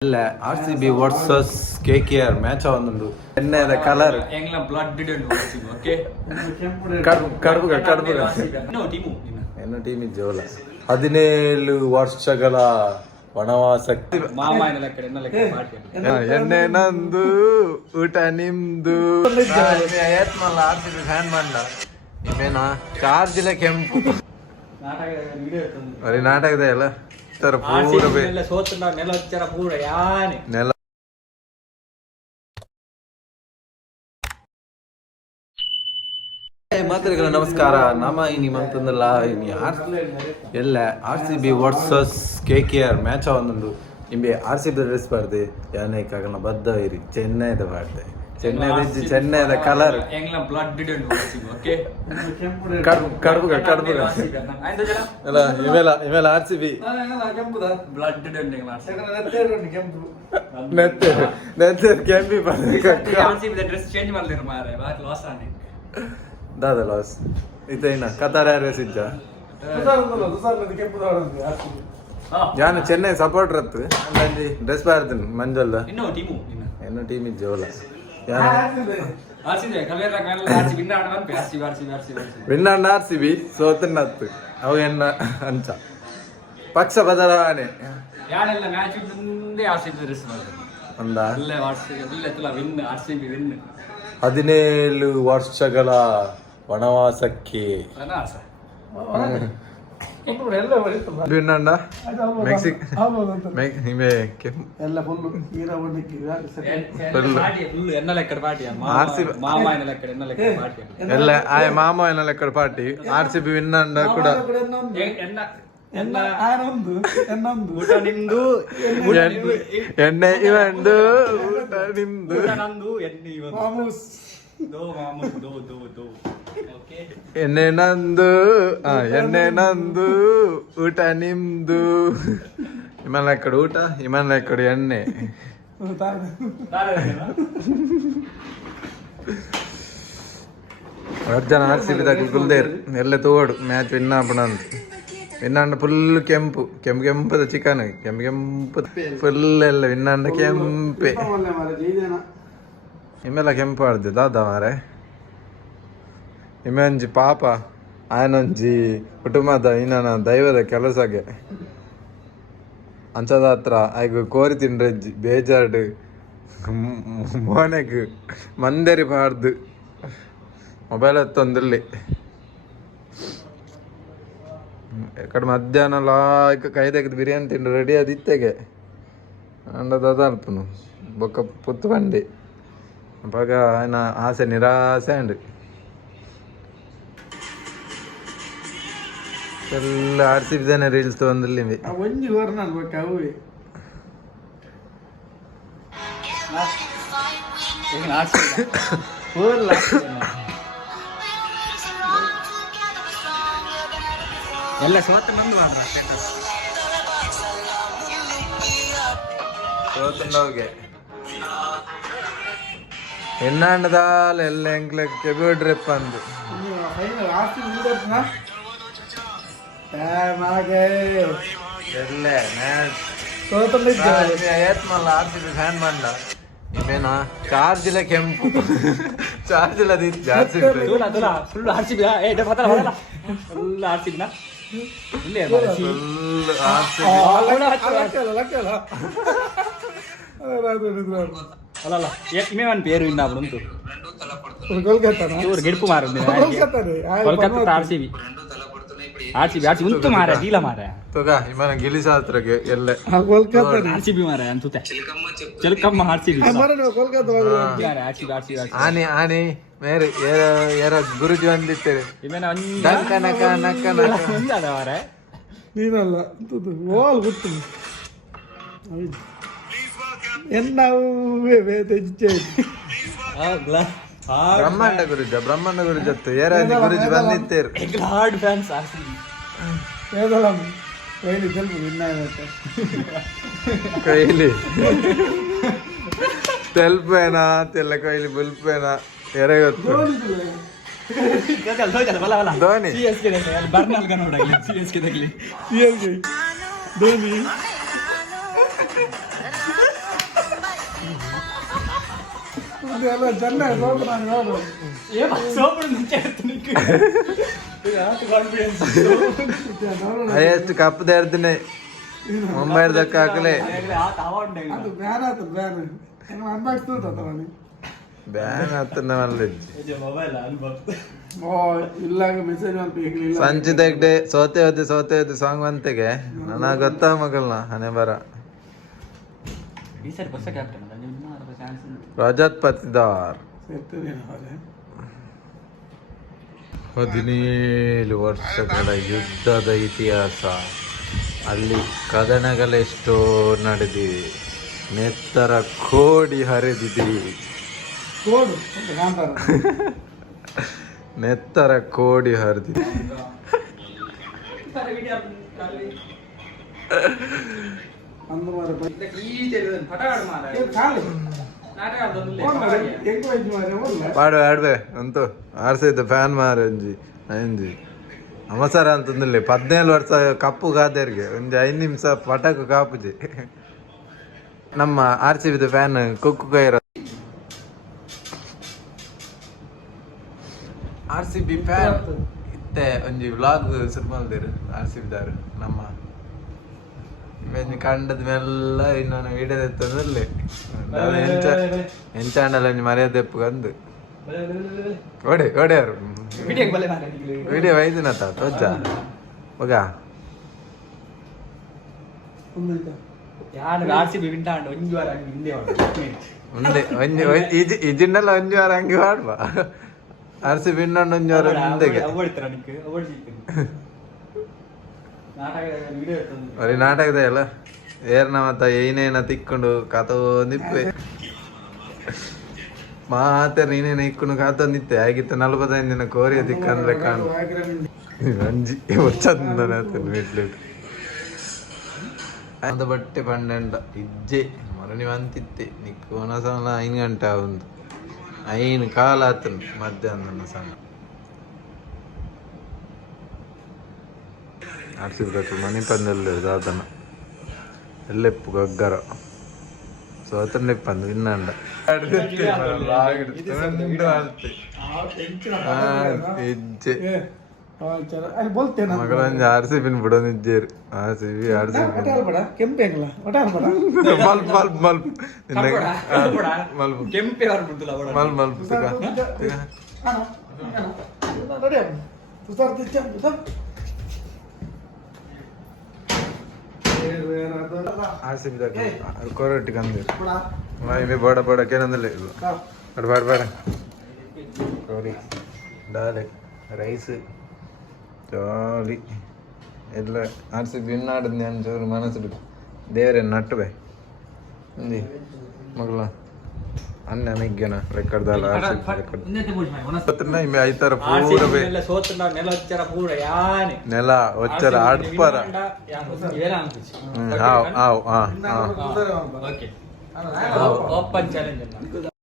ಇಲ್ಲ RCB versus KKR match ಆವೊಂದುಂಡು ಎಣ್ಣೆದ ಕಲರ್ ಎಂಗ್ಲ ಬ್ಲಡ್ ಡಿಡೆಂಟ್ ವಾಚಿಂಗ್ ಓಕೆ ಕಡುಬುಗ ಎನ್ನ ಟೀಮ್ ಇಜ್ಜೋಲ 17 ವರ್ಷಗಳ ವನವಾಸಕ್ಕೆ ಮಾಮಾಯನ ಲೆಕ್ಕ ಎಣ್ಣೆ ನಂದು ಊಟ ನಿಮ್ದು ಏತ್ಮಲ್ಲ RCB ಫ್ಯಾನ್ ಬಂದ ಇವೇನಾ ಚಾರ್ಜ್ ಇಲ್ಲ ಕೆಂಪು ಅರೆ ನಾಟಕದ ಎಲ್ಲ ನೆಲ ಮಾತರಿಗಳ ನಮಸ್ಕಾರ ನಮ್ಮ ಇನಿ ಮಂತಂದಲ್ಲ ಇನಿ ಎಲ್ಲ RCB ವರ್ಸಸ್ KKR ಮ್ಯಾಚ್ ಆವೊಂದುಂಡು ನಿಂಬೆ RCB ಡ್ರೆಸ್ ಪಾಡ್ದೆ ಯಾನೈಕಾಗನ ಬದ್ಧ ಇರಿ ಚೆನ್ನೈದ ಪಾಡ್ದೆ ಚೆನ್ನೈದ ಕಲರ್ ಎಂಗ್ಲ ಬ್ಲಡ್ ಡಿಡೆಂಟ್ ವಾಚಿಂಗ್ ಓಕೆ ಕಡುಬುಗ ಅಲ್ಲ ಇವೆಲ್ಲ RCB ಬ್ಲಡ್ ಡಿಡೆಂಟ್ ನೆತ್ತೆ ಕೆಂಪಿ RCB ಡ್ರೆಸ್ ಚೇಂಜ್ ಮಾಡ್ಲಿರ ಮಾರೆ ಬಾತ್ ಲಾಸ್ ಆನೆ ದಾದ ಲಾಸ್ ಇತೈನ ಕತಾರ್ ಏರ್ವೇಸ್ ಇಜ್ಜ ಯಾನು ಚೆನ್ನೈ ಸಪೋರ್ಟ್ ರತ್ತು ಅಲ್ಲಿ ಡ್ರೆಸ್ ಪಾಡ್ತೀನಿ ಮಂಜಲ್ಲ ಎನ್ನ ಟೀಮ್ ಇಜ್ಜೋಲ ವಿನ್ನಣ್ಣ RCB ಸೋತನ್ನತ್ತು ಅವು ಎನ್ನ ಅಂಚ ಪಕ್ಷ ಬದಲಾವಣೆ ಒಂದ 17 ವರ್ಷಗಳ ವನವಾಸಕ್ಕೆ ವಿನ್ನಣ್ಣ ಎಲ್ಲ ಆಯ ಮಾಮ ಎನ್ನ ಲೆಕ್ಕಡ ಪಾರ್ಟಿ RCB ವಿನ್ನಣ್ಣ ಕೂಡ ಎಣ್ಣೆ ಇವಂದು ಊಟ ನಿಮ್ದು ಎಣ್ಣೆ ನಂದು ಊಟ ನಿಮ್ದು ಇಮನ್ ಲೆಕ್ಕಡ ಊಟ ಇಮನ್ ಲೆಕ್ಕಡ ಎಣ್ಣೆ ಅರ್ಜನ RCB ದಾಗ ಗುಲ್ದೇರ್ ಎಲ್ಲ ತೋಡು ಮ್ಯಾಚ್ ವಿನ್ ಆಪಣ ಅಂತ ವಿನ್ನಾಂಡ ಫುಲ್ ಕೆಂಪದ ಚಿಕನ್ ಕೆಂಪು ಫುಲ್ ಎಲ್ಲ ವಿನ್ನಾಂಡ ಕೆಂಪೆ ಇಮೆಲ್ಲ ಕೆಂಪು ಆಡ್ದು ದಾದ ಮಾರೆ ಇಮೆ ಒಂಜಿ ಪಾಪ ಆಯನೊಂಜಿ ಕುಟುಂಬದ ಇನ್ನ ದೈವದ ಕೆಲಸಗೆ ಅಂಚದ ಹತ್ರ ಆಯ್ಗ ಕೋರಿ ತಿಂಡ್ರಜ್ಜಿ ಬೇಜಾರ್ಡು ಮೋನೆಗ್ ಮಂದರಿ ಪಾಡ್ದು ಮೊಬೈಲ್ ಎತ್ತೊಂದಿಲ್ಲಿ ಎಕಡೆ ಮಧ್ಯಾಹ್ನ ಲಾಯ್ಕ ಕೈ ತೆಗೆದು ಬಿರಿಯಾನಿ ತಿಂಡು ರೆಡಿ ಆದಿತ್ತೆಗೆ ಅಂಡದ ಅಲ್ಪನು ಬೊಕ್ಕ ಪುತ್ತು ಬಂಡಿ ಅವಾಗ ಆಯ್ನ ಆಸೆ ನಿರಾಸೆ ಅಂಡು ಎಲ್ಲ RCB ಜನ ರೀಲ್ಸ್ ತೊಂದಿಲ್ಲಿ ಎಲ್ಲ ಸೋತ ಬಂದು ಸೋತಂಡವ್ಗೆ ಎನ್ನಾಂಡದಾಲ ಎಲ್ಲ ಎಂಕ್ಲಕ್ಕೆ ಬಿಡ್ರಿಪ್ಪ ಅಂದು ಎಲ್ಲ ಏತ್ಮಲ್ಲ RCB ಫ್ಯಾನ್ ಬಂದ ಇವೇನಾ ಚಾರ್ಜ್ ಇಲ್ಲ ಕೆಂಪು ಚಾರ್ಜ್ ಇಲ್ಲ ಫುಲ್ RCB ಫುಲ್ RCB ನ ಅಲ್ಲ ಇಮೇವನ್ పేరు విన్నప్పుడు ఉంటూ గెలుపు మారింది కోల్కతా RCB ఉంತು ಮಾರ ಡೀಲ ಮಾರ ತಗ ಇಮನ ಗಿಲಿಸಾತ್ರಗೆ ಎಲ್ಲ ಕೋಲ್ಕತಾ RCB ಮಾರ ಅಂತುತೆ ಚಿಲಕಮ್ಮ RCB ಆನೆ ಮೇರೆ ಯಾರ ಗುರುಜಿ ಬಂದಿತ್ತೇವೆ ನಕ್ಕ ನಕ್ಕ ನಕ್ಕ ನಕ್ಕ ಮಾರ ನೀನಲ್ಲ ಓಲ್ ಗೊತ್ತು ಬ್ರಹ್ಮಾಂಡ ಗುರುಜತ್ತು ಯಾರಾದ್ರೂ ಗುರುಜಿ ಬಂದಿತ್ತೇರು ಕೈಲಿ ತೆಲ್ಪೇನಾ ತೆಲ್ಲ ಕೈಲಿ ಬುಲ್ಪೇನಾ ಯಾರೇ ಗೊತ್ತು ಧೋನಿ ಧೋನಿ ಅದೆಲ್ಲ ಚೆನ್ನೈ ಸೋತು ನಾನು ಯಾರು ಹೈಯೆಸ್ಟ್ ಕಪ್ ದೇರ್ದಿನಿ ಮುಂಬೈ ದಕ್ಕ ಹಾಕಲೆ ಅದು ಬ್ಯಾನ್ ಆಯ್ತು ಬ್ಯಾನ್ ಅನ್ಬಾಕ್ಸ್ತು ಬ್ಯಾನ್ ಆತನ ಮಲ್ಲ ಇಲ್ಲ ಮೆಸೇಜ್ ಅಂತ ಸಂಚಿತ ಹೆಗ್ಡೆ ಸೋತೆ ಹೋದೆ ಸಾಂಗ್ ಅಂತೆಗೆ ನನಗ ಗೊತ್ತಾ ಮಗಳನ್ನ ಹಣೆ ಬರ ಈ ಸರಿ ಹೊಸ ಕ್ಯಾಪ್ಟನ್ ರಜತ್ ಪತ್ತಿದಾರ್ 17 ವರ್ಷಗಳ ಯುದ್ಧದ ಇತಿಹಾಸ ಅಲ್ಲಿ ಕದನಗಳೆಷ್ಟೋ ನಡೆದಿವೆ ನೆತ್ತರ ಕೋಡಿ ಹರಿದಿದೆ ಕೋಡು ಕಾಂತಾರ ನೆತ್ತರ ಕೋಡಿ ಹರಿದಿದೆ ಅಂದು ಮಾರ ಪಾಡು ಆಡ್ಬೆ ಅಂತೂ ಆರ್ಸಿದ್ದ ಫ್ಯಾನ್ ಮಾರಂಜಿ ಅಂಜಿ ಅವಸರ ಅಂತಂದಿಲ್ಲ 17 ವರ್ಷ ಕಪ್ಪು ಗಾದೆರ್ಗೆ ಒಂದು 5 ನಿಮಿಷ ಪಟಕು ಕಾಪುಜಿ ನಮ್ಮ RCB ಫ್ಯಾನ್ ಕುಕ್ಕು ಕೈರ RCB ಫ್ಯಾನ್ ಇತ್ತೆ ಒಂಜಿ ವ್ಲಾಗ್ ಶುರು ಮಾಡಿದ್ರು RCB ದಾರು ನಮ್ಮ ಕಂಡದ ಮೆಲ್ಲ ಇನ್ನೊಂದು ವಿಡಿಯೋ ಎತ್ತಂದ್ರಲ್ಲಿ ಎಂಚಾಂಡಲ್ಲ ಮರ್ಯಾದೆ ಎಪ್ಪಗಂದು ಓಡ್ಯಾರು ವಿಡಿಯೋ ಐದಿನತ್ತ ತೋಜ ಹೋಗ ఉండే ఇజిండలో 5 వారం అంగి వాడబా RCB విన్నాడు 5 వారం ముందుగా మరి ನಾಟಕದ ಎಲ್ಲ ಏರ್ನ ಮತ್ತ ಏನೇನ ತಿಕ್ಕೊಂಡು ಕಾತೋಂದಿಪ್ಪೆ ಮಾತೆ ನೀನೇನ ಇಕ್ಕೊಂಡು ಕಾತೊಂದಿತ್ತೆ ಆಗಿತ್ತು 45 ದಿನ ಕೋರಿಯ ತಿಕ್ಕಂದ್ರೆ ಕಾಣು ಅಂಜಿ వచ్చందన అతను వీట్లేదు అంత బట్టి 12 ఇజ్జే మరి ನೀವು ಅಂತಿತ್ತೆ నీకు అనసన 5 ಗಂಟೆ ಆಗುಂದು 5 ಕಾಲ ಆತನು ಮಧ್ಯಾಹ್ನ ಸಣ್ಣ RCB ಮನಿ ಪಂದಲ್ಲಿ ಸಾಧನ ಎಲ್ಲೆಪ್ಪು ಗಗ್ಗರ ಸೋತಂಡೆ ಪಂದು ಇನ್ನಂಡ ಇಜ್ಜೆ ಮಗಳಂಜ RCB ಬಿಡೋನಿದ್ದೇರು RCB ಕೆಂಪೆಂಗ್ಲ ಮಲ್ಪ್ ಮಲ್ಪ್ ಮಲ್ಪ್ ಮಲ್ಪ್ ಕೆಂಪೆ ಮಲ್ಪ್ ಮಲ್ಪ್ RCB ಕೊರಟಿ ಕಂದು ಇವೆ ಬಡ ಬಡ ಕೇನಂದಲೇ ಬಡ ಬಡ ಬಡ ಕೋರಿ ಡಾಲೆ ರೈಸ್ ಜಾಲಿ ಎಲ್ಲ RCB ವಿನ್ನಾಡದ್ ನಾನು ಜೋರು ಮನಸ್ಸು ದೇವರೇ ನಟ್ಟಬೆ ಅಂದಿ ಮಗಳ ಅನ್ನ ನಿಗ್ಗನ ರೆಕಾರ್ಡ್ ದಾಲ RCB ರೆಕಾರ್ಡ್ ಇಮೆ ಐತರ ಪೂರ ಬೆ ನೆಲ ಒಚ್ಚರ ಆಡ್ಪರ ಹಾವ್ ಹಾವ್ ಹಾ ಓಪನ್ ಚಾಲೆಂಜ್